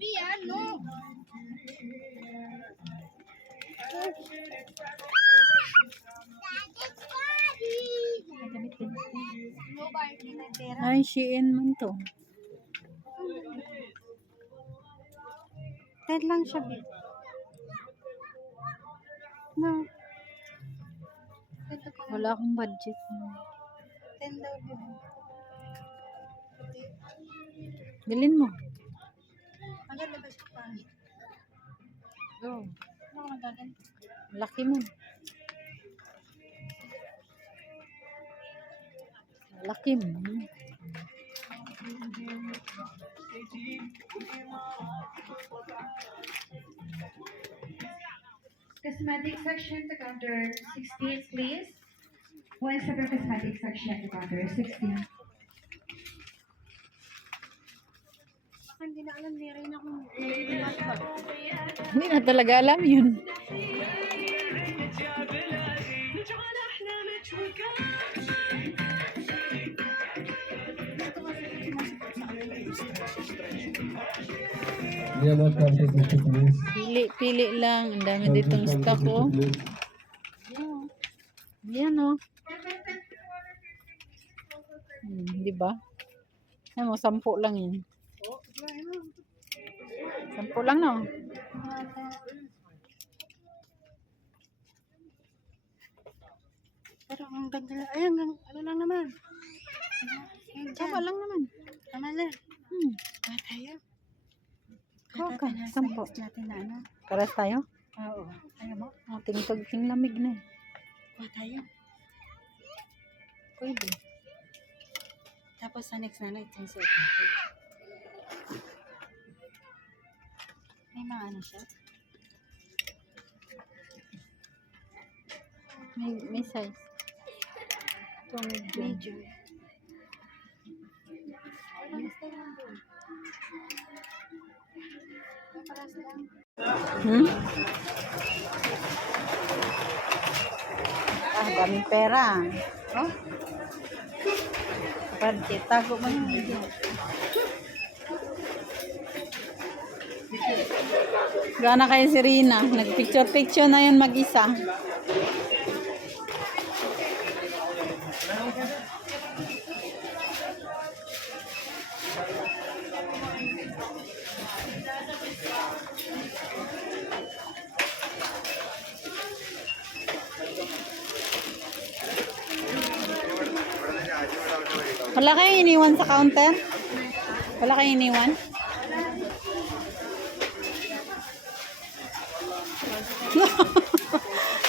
Piano. Ay, Shein man to. Ted lang siya, babe. No. Wala akong budget. 10 daw, babe. Bilhin mo. Maganda ba siya pangit? Go. Ano ka magaganda? Laki mo. Laki mo. Cosmetic section to counter 16, please. One second cosmetic section to counter 16. Baka hindi na alam, meron akong Hindi na talaga alam yun. Yeah, what counter picture, please? Pili lang. Ang dami ditong stock, oh. Yan, oh. Di ba? Ayan mo, 10 lang yun. 10 lang, no? Pero ang ganda lang. Ay, hanggang ano lang naman. Tama lang naman. Tama lang. Ba tayo? Okay, Nasa 10. size natin na ano. Karas tayo? Oo. Ayaw mo? Ting lamig na. Ba tayo? Pwede. Tapos sa next na night, sunset natin. May mga ano siya? May size. Ito medium. Medyo. Hmm? Ah, daming pera. Oh? Budget. Tago mo yung video. Gana kay Serena. Nagpicture-picture na yun mag-isa. Wala kayong iniwan sa counter? Wala kayong iniwan?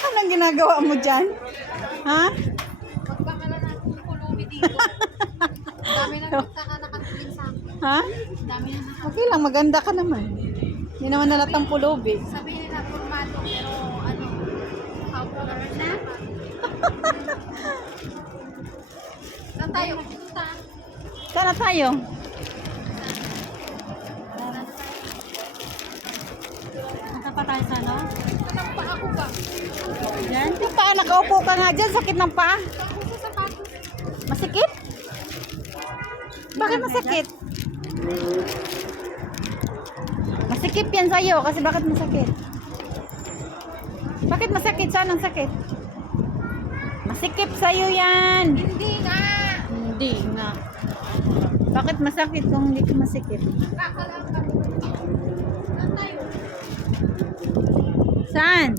Anong ginagawa mo dyan? Ha? Magbakala natin yung pulubi dito. Dami na nakakatingin sa akin. Ha? Dami na Okay lang, maganda ka naman. Hindi naman nalatang pulubi. sabihin na formato pero ano, popular na. Saan tayo? Punta. Sana tayo. Punta pa tayo sa ano? Anong pa ako ba? Yan. Yung paa, nakaupo ka nga dyan. Sakit ng paa. Ako sa sapatos. Masikip? Bakit masakit? Masikip yan sa'yo. Kasi bakit masakit? Bakit masakit? Saan ang sakit? Masikip sa'yo yan. Hindi nga. Hindi nga. Bakit masakit kung hindi ka masikip? Kakalang ka. Saan tayo? Saan?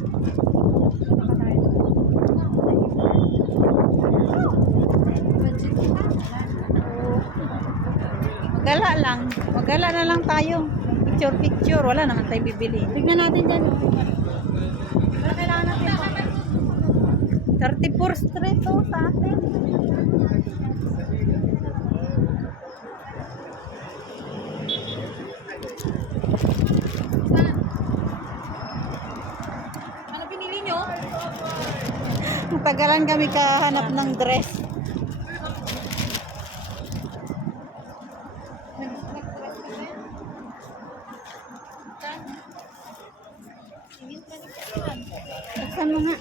Magala lang. Magala na lang tayo. Picture. Wala naman tayo bibili. Tignan natin dyan. Wala kailangan natin. 34th Street to sa atin. Ano pinili nyo? Tagalan kami kahanap ng dress. Buksan mo nga.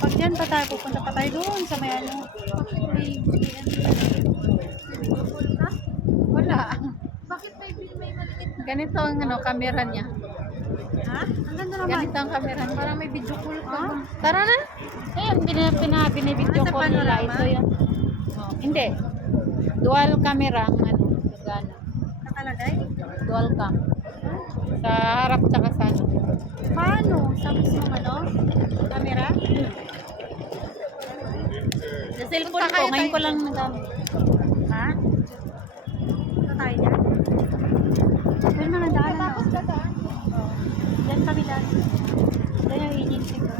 Pag dyan pa tayo, pupunta pa tayo doon sa may ano. Ganito ang ano, camera niya. Ha? Ang ganda naman. Ganito ang camera niya. Parang may video call ka. Ah, tara na. Ayun, binibidyo Sa ko nila. panorama? Ito yun. Oh, hindi. Dual camera ang ano. Gana. Nakalagay? Dual cam. Sa harap tsaka sa ano. Paano? Sa mismong ano? Camera? Sa cellphone ko, ngayon ko lang nagamit. Ha? Ito tayo dyan? Pero mga daan na. Tapos dadaan. Diyan kami daan. Diyan yung agency ko.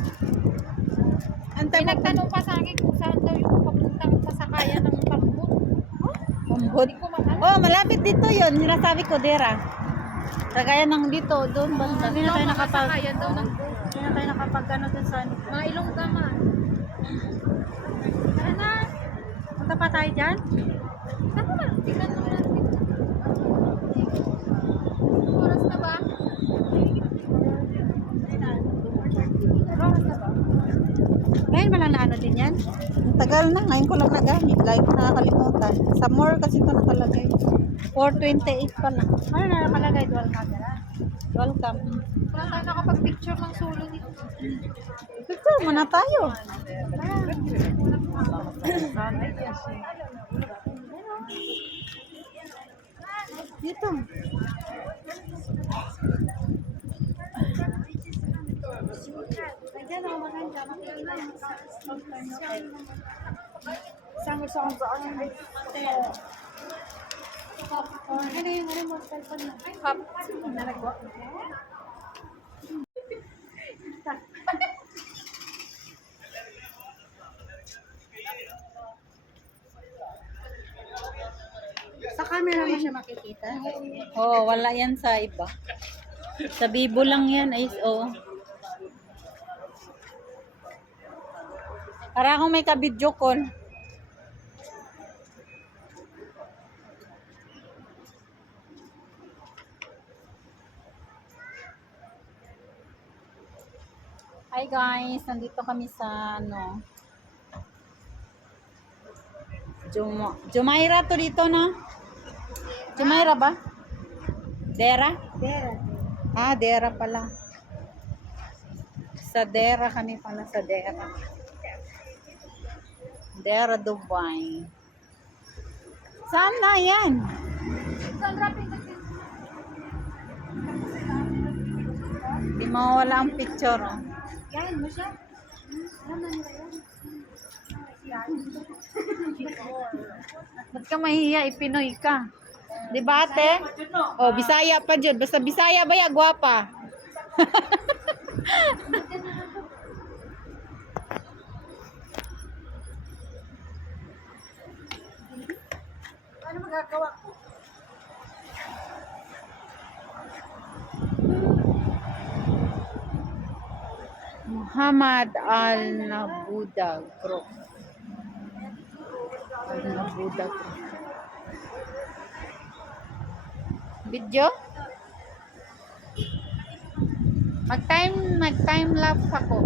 Antay mo. Nagtanong pa sa akin kung saan daw yung papuntang sasakayan ng pambut. Umbod. Oh, malapit dito yun. Sinasabi ko, Dera. Kagaya ng dito, doon banda. Hindi na tayo nakapag... Sasakayan daw ng Hindi na tayo nakapag ano dun sa... mga ilong gaman. Tara na! Punta pa tayo dyan? Tama na. Tingnan naman natin. Oras na ba? Oras na ba? Ngayon malang na ano din yan? Ang tagal na. Ngayon ko lang nagamit. Lagi ko nakakalimutan. Sa more kasi ito nakalagay. 428 pa lang. Ano na nakalagay? Dual camera? Welcome. Wala tayo nakapag-picture ng solo dito. Picture muna tayo. Dito. Ayan o, maganda. Makikita yung isang gusto kong doon yung hotel. Ano yung remote cellphone mo? Hap. Nalagwa. Sa camera mo siya makikita. Oh, wala yan sa iba. Sa Bibo lang yan. Ay, oh. Para akong may ka-video call. Hi guys, nandito kami sa ano Jumeirah to dito na. Jumeirah ba? Dera? Dera. Ah, Dera pala. Sa Dera kami pala sa Dera. Dera, Dubai. Saan na yan? Di mawala ang picture. Oh. Yan mo siya. Ano nila yan? Ba't ka mahihiya? Ipinoy ka. Di ba ate? Oh, Bisaya pa dyan. Basta Bisaya ba ya? Gwapa. Ano magagawa ko? Muhammad Al-Nabuda Group. Al-Nabuda Group. Video? Mag-time lapse ako.